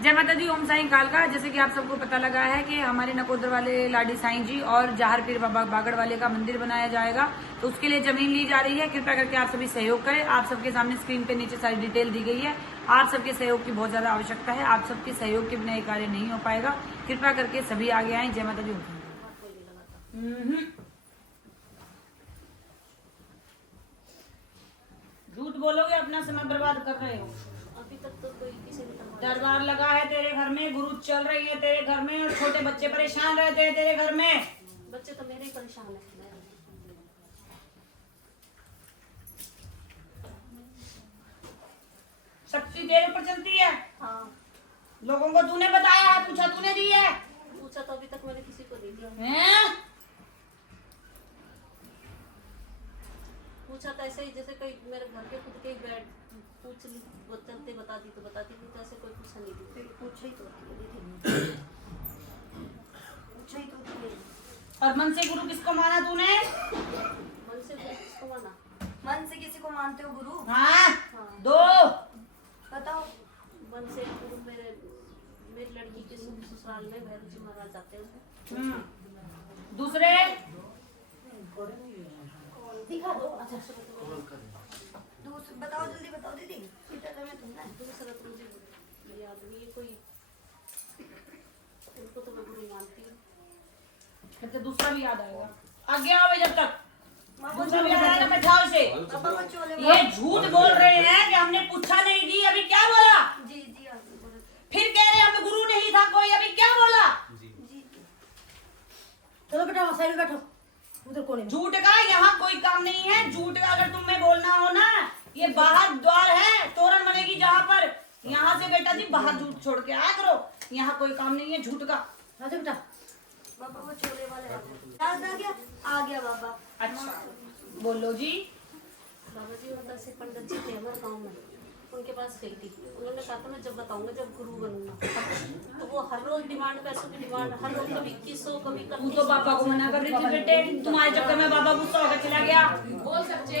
जय माता दी, ओम साईं कालका। जैसे कि आप सबको पता लगा है कि हमारे नकोदर वाले लाडी साईं जी और जहार पीर बाबा बागड़ वाले का मंदिर बनाया जाएगा, तो उसके लिए जमीन ली जा रही है। कृपया करके आप सभी सहयोग करें। आप सबके सामने स्क्रीन पे नीचे सारी डिटेल दी गई है। आप सबके सहयोग की बहुत ज्यादा आवश्यकता है। आप सबके सहयोग के बिना ये कार्य नहीं हो पाएगा। कृपया करके सभी आगे आए। जय माता दी। झूठ बोलोगे, अपना समय बर्बाद कर रहे हो। अभी तक तो कोई किसी ने दरबार लगा है तेरे घर में, गुरु चल रही है तेरे घर में, और छोटे बच्चे परेशान रहते हैं तेरे घर में। बच्चे तो मेरे ही परेशान है। शक्ति तेरे ऊपर चलती है। हाँ, लोगों को तूने बताया है, पूछा तूने दी है? पूछा तो अभी तक मैंने किसी को नहीं दिया। हैं? पूछा तो ऐसे ही जैसे कोई मेरे घर के खुद के ही बैठ पूछ ली, चलते बता दी तो बताती थी, तो ऐसे कोई पूछा नहीं दी। पूछा ही तो पूछा ही तो। और मन से गुरु किसको माना तूने? मन से गुरु किसको माना? मन से किसी को मानते हो गुरु? हाँ, हाँ। दो बताओ। मन से गुरु मेरी लड़की के ससुराल में भैरव जी महाराज जाते हैं। दूसरे दिखा दो। अच्छा बताओ, जल्दी बताओ दीदी। इतना समय तुमने दूसरा तो मुझे याद नहीं है कोई, उनको तो मैं गुरु मानती हूँ। अच्छा, दूसरा भी याद आएगा। आगे आओ जब तक दूसरा भी याद आएगा। बैठाओ से। पापा को चोले ये झूठ बोल रहे हैं कि हमने पूछा नहीं दी। अभी क्या बोला? जी जी आप बोलो। फिर कह रहे हमें गुरु नहीं था कोई। अभी क्या बोला? जी चलो बेटा साइड में बैठो, उधर कोने में। झूठ का यहाँ कोई काम नहीं है। झूठ का अगर तुम्हें बोलना हो ना, ये बाहर द्वार है, तोरण बनेगी जहाँ पर, यहाँ से बेटा जी बाहर झूठ छोड़ के आया करो। यहाँ कोई काम नहीं है झूठ का। आजा बेटा। पापा को चोले वाले याद आ गया? आ गया बाबा। अच्छा बोलो जी। बाबा जी उधर से पंडित जी थे हमारे गाँव में, उनके पास गई थी। उन्होंने कहा था मैं जब बताऊंगा जब गुरु बनूंगा। तो वो हर रोज डिमांड, पैसों की डिमांड, हर रोज कभी 2100 कभी तू तो पापा को मना कर रही थी बेटे, तुम्हारे चक्कर में बाबा गुस्सा होकर चला गया। बोल सकते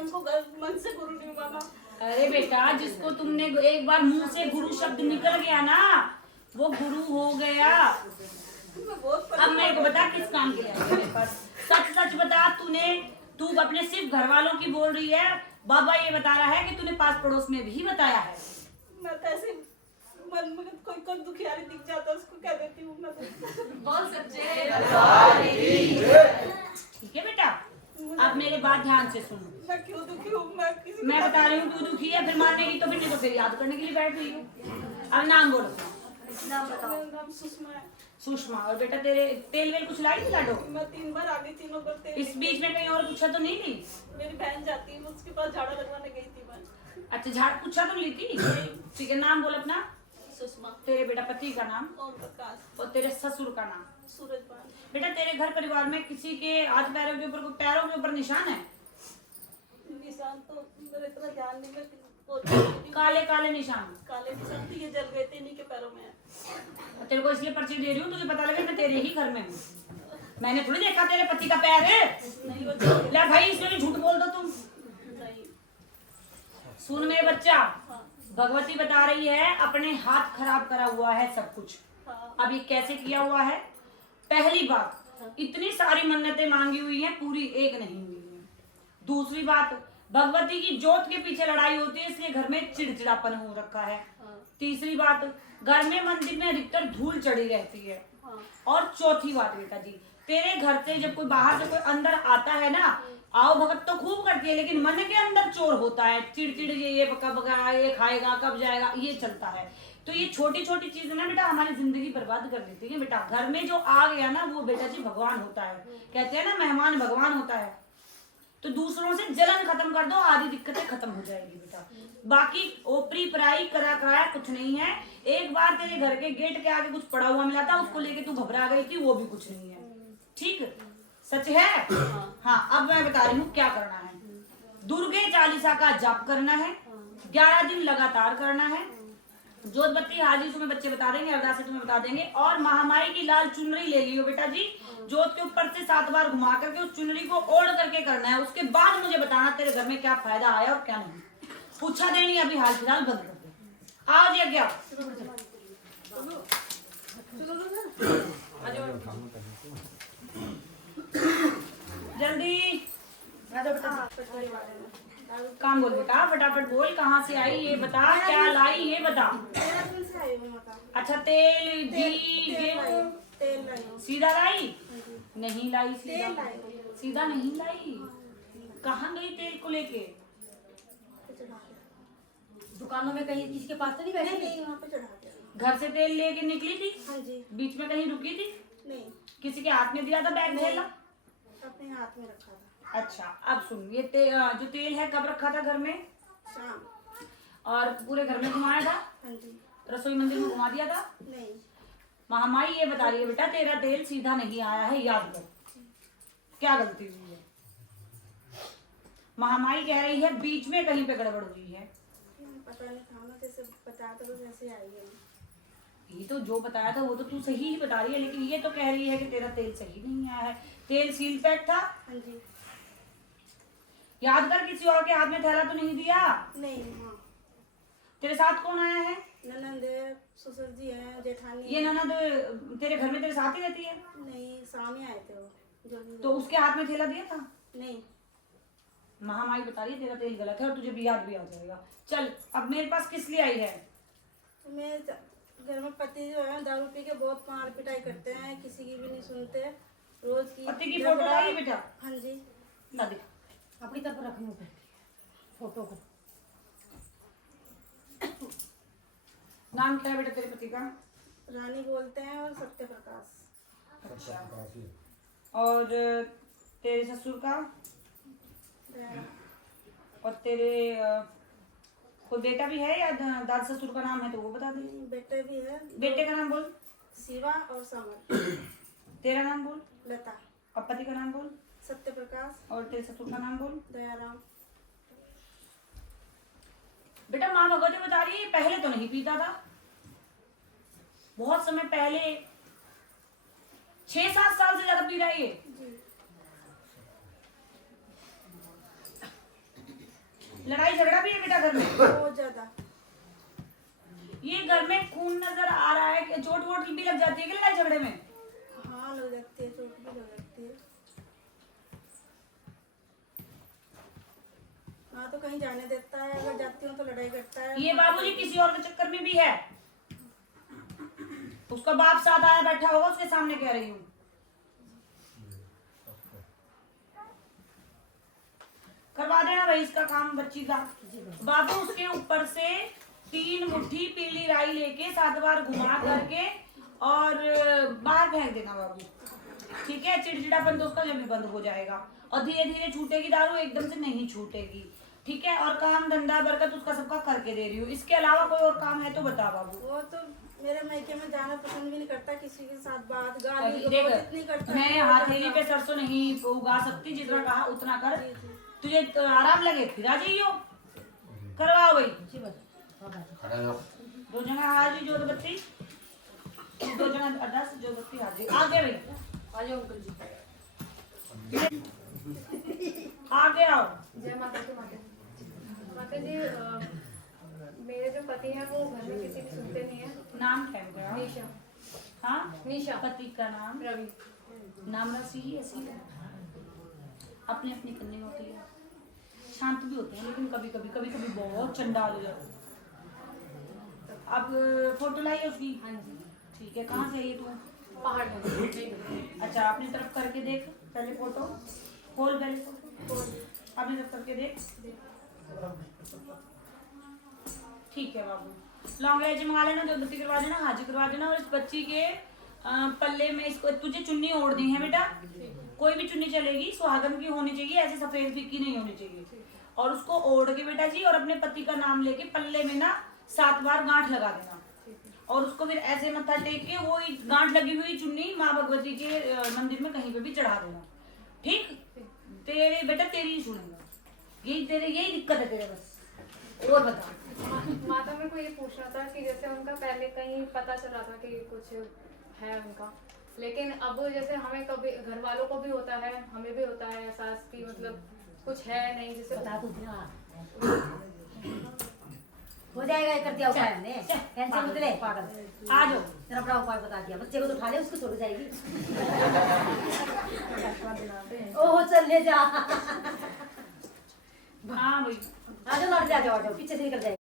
उनको मन से गुरु नहीं माना। अरे बेटा, जिसको तुमने एक बार मुंह से गुरु शब्द निकल गया ना, वो गुरु हो गया। अब मेरे को बता किस काम के लिए आई मेरे पास? सच सच बता। तू अपने सिर्फ घर वालों की बोल रही है। बाबा ये बता रहा है कि तूने पास पड़ोस में भी बताया है। मैं तो ऐसे मन में कोई दुखियारी दिख जाता है उसको कह देती हूँ। मैं बोल सकते ठीक है बेटा, अब मेरे बात ध्यान से सुनो। मैं क्यों दुखी हूँ? मैं बता रही हूँ क्यों दुखी है, फिर मानने की तो फिर नहीं, तो फिर याद करने के लिए बैठ रही हूँ। अब नाम बोलो। नाम बताओ। मेरा नाम सुषमा है। सुषमा। और बेटा तेरे तेल वेल कुछ लाई थी लाडो? मैं 3 बार आ गई, तीनों बार तेल। इस बीच में कहीं और पूछा तो नहीं ली? मेरी बहन जाती है, उसके पास झाड़ा लगवाने गई थी मैं। अच्छा, झाड़ पूछा तो ली थी। ठीक है, नाम बोल अपना। सुषमा तेरे बेटा पति का नाम और प्रकाश और तेरे ससुर का नाम। सूरजपाल। बेटा तेरे घर परिवार में किसी के हाथ पैरों के ऊपर निशान है? निशान तो मेरे इतना ध्यान नहीं है। काले काले निशान। काले निशान तो ये जल गए थे, इन्हीं के पैरों में है। तेरे को इसलिए पर्ची दे रही हूँ, तुझे पता लगे मैं तेरे ही घर में हूँ। मैंने थोड़ी देखा तेरे पति का पैर है। नहीं वो ले भाई, इसमें झूठ बोल दो तुम। नहीं। सुन मेरे बच्चा, हाँ भगवती बता रही है अपने हाथ खराब करा हुआ है सब कुछ। हाँ अब ये कैसे किया हुआ है? पहली बात, इतनी सारी मन्नतें मांगी हुई हैं, पूरी एक नहीं हुई है। दूसरी बात, भगवती की जोत के पीछे लड़ाई होती है, इसलिए घर में चिड़चिड़ापन हो रखा है। हाँ तीसरी बात, घर में मंदिर में अधिकतर धूल चढ़ी रहती है। हाँ और चौथी बात बेटा जी, तेरे घर से जब कोई बाहर से कोई अंदर आता है ना, आओ भगत तो खूब करती है, लेकिन मन के अंदर चोर होता है। चिड़चिड़, ये पका पका, ये खाएगा कब जाएगा, ये चलता है। तो ये छोटी छोटी चीजें ना बेटा हमारी जिंदगी बर्बाद कर देती है। बेटा घर में जो आ गया ना, वो बेटा जी भगवान होता है। कहते हैं ना, मेहमान भगवान होता है। तो दूसरों से जलन खत्म कर दो, आधी दिक्कतें खत्म हो जाएगी बेटा। बाकी ओपरी पराई करा कराया कुछ नहीं है। एक बार तेरे घर के गेट के आगे कुछ पड़ा हुआ मिला था, उसको लेके तू घबरा गई थी, वो भी कुछ नहीं है। ठीक, सच है। हाँ, अब मैं बता रही हूँ क्या करना है। दुर्गे चालीसा का जाप करना है, 11 दिन लगातार करना है। जोत बत्ती हाजिर तुम्हें बच्चे बता देंगे, अरदास तुम्हें बता देंगे। और महामाई की लाल चुनरी ले लियो बेटा जी, जोत के ऊपर से 7 बार घुमा करके उस चुनरी को ओढ़ करके करना है। उसके बाद मुझे बताना तेरे घर में क्या फायदा आया और क्या नहीं। पूछा देनी अभी हाल फिलहाल बंद कर दे। आओ जी आगे आओ। जल्दी काम बोल बेटा, फटाफट बोल, कहाँ से आई ये बता, क्या लाई ये बता। अच्छा तेल घी गेहूं सीधा लाई? नहीं लाई सीधा, सीधा नहीं लाई। कहाँ गई तेल को लेके? दुकानों में कहीं किसी के पास तो नहीं बैठी थी? वहाँ पे चढ़ा दिया। घर से तेल लेके निकली थी? हाँ जी। बीच में कहीं रुकी थी? नहीं, किसी के हाथ में दिया था बैग थैला? अपने हाथ में रखा था। अच्छा अब सुन, ये जो तेल है कब रखा था घर में? शाम। और पूरे घर में घुमाया था? हाँ जी। रसोई मंदिर में घुमा दिया था? नहीं। महामाई ये बता रही है बेटा तेरा तेल सीधा नहीं आया है, याद कर क्या गलती हुई है। महामाई कह रही है बीच में कहीं पे गड़बड़ हुई है। पता नहीं था ना, जैसे बताया था बस ऐसे आई है। ये तो जो बताया था वो तो तू सही ही बता रही है, लेकिन ये तो कह रही है कि तेरा तेल सही नहीं आया है। तेल सील पैक था? हाँ जी। याद कर, किसी और के हाथ में थैला तो नहीं दिया? नहीं। हाँ। तेरे साथ कौन आया है? ननंद है, ससुर जी है, जेठानी ये ननद तेरे घर में तेरे साथ ही रहती है? नहीं, सामने आए थे वो जो भी। तो उसके हाथ में थैला दिया था? नहीं। महामाई बता रही है तेरा तेल गलत है और तुझे भी याद भी आ जाएगा। चल अब मेरे पास किस लिए आई है? मेरे घर में पति जो है दारू पी के बहुत मार पिटाई करते हैं, किसी की भी नहीं सुनते। रोज की पति की फोटो लाई बेटा? हाँ जी। ला दिखा। अपनी तरफ रख लूं फोटो को। नाम क्या है बेटा तेरे पति का? रानी बोलते हैं और सत्य प्रकाश। अच्छा। और तेरे ससुर का? और तेरे कोई बेटा भी है या दादा ससुर का नाम है तो वो बता दे। बेटे भी है। बेटे का नाम बोल। शिवा और समर। तेरा नाम बोल। लता। और पति का नाम बोल। सत्य प्रकाश। और तेरे ससुर का नाम बोल। दयाराम। बेटा माँ भगवती बता रही है पहले तो नहीं पीता था, बहुत समय पहले 6-7 साल से ज्यादा पी रहा है ये। लड़ाई झगड़ा भी है बेटा घर में? बहुत ज्यादा। ये घर में खून नजर आ रहा है कि चोट वोट भी लग जाती है कि लड़ाई झगड़े में? हाँ लग जाती है, चोट भी लग जाती है। हाँ तो कहीं जाने देता है, अगर जाती हूँ तो लड़ाई करता है। ये बाबूजी किसी और के चक्कर में भी है। उसका बाप साथ आया बैठा होगा, उसके सामने कह रही हूँ। करवा देना भाई इसका काम बच्ची का। बाबू उसके ऊपर से 3 मुट्ठी पीली राई लेके 7 बार घुमा करके और बाहर फेंक देना बाबू, ठीक है? चिड़चिड़ापन तो उसका जब भी बंद हो जाएगा और धीरे धीरे छूटेगी दारू, एकदम से नहीं छूटेगी, ठीक है? और काम धंधा बरकत उसका सबका करके दे रही हूँ। इसके अलावा कोई और काम है तो बता बाबू। वो तो मेरे मायके में जाना पसंद भी नहीं करता, किसी के साथ बात गाली देख इतनी करता मैं हथेली पे सरसों नहीं उगा सकती, जितना कहा उतना कर। तुझे तो आराम लगे फिर आ जाइयो, करवाओ भाई। 2 जगह हाजिर जोतबत्ती, 2 जगह अरदास जोतबत्ती हाजिर। आगे भाई आ जाओ अंकल जी, आगे आओ। जय माता दी। माता जी मेरे जो पति हैं वो घर में किसी की सुनते नहीं है। नाम क्या है बेटा? निशा। हाँ निशा। पति का नाम? रवि। नाम राशि ही ऐसी है, अपनी अपनी करनी होती है। शांत भी होते हैं लेकिन कभी कभी बहुत चंडाल हो जाते हैं। अब फोटो लाई उसकी? हाँ जी। ठीक है, कहाँ से आई तू? पहाड़ में। अच्छा अपनी तरफ करके देख पहले, फोटो खोल पहले, फोटो अपनी तरफ करके देख। ठीक है बाबू, लौंग इलायची मंगा लेना, जोतबत्ती करवा देना, हाजी करवा देना। और इस बच्ची के पल्ले में इसको तुझे चुन्नी ओढ़नी है बेटा, कोई भी चुन्नी चलेगी, सुहागन की होनी चाहिए, ऐसे सफेद फीकी नहीं होनी चाहिए। और उसको ओढ़ के बेटा जी और अपने पति का नाम लेके पल्ले में ना 7 बार गांठ लगा देना और उसको फिर ऐसे मत्था टेक के वो गांठ लगी हुई चुन्नी माँ भगवती के मंदिर में कहीं पे भी चढ़ा देना, ठीक? तेरे बेटा तेरी ही सुनेगा, यही दिक्कत है तेरे बस। और बता। माता मेरे को ये पूछना था कि जैसे उनका पहले कहीं पता चला था कि कुछ है उनका, लेकिन अब जैसे हमें कभी घर वालों को भी होता है, हमें भी होता है एहसास कि मतलब कुछ है नहीं, जैसे बता दो ना। हो जाएगा, ये कर दिया उपाय हमने। टेंशन मत ले पागल। आ जाओ। तेरा बड़ा उपाय बता दिया, बच्चे को तो उठा ले, उसको छोड़ जाएगी। ओह चल ले जा। हाँ भाई आ जाओ, लौट जा, आ जाओ, पीछे से निकल जाएगी।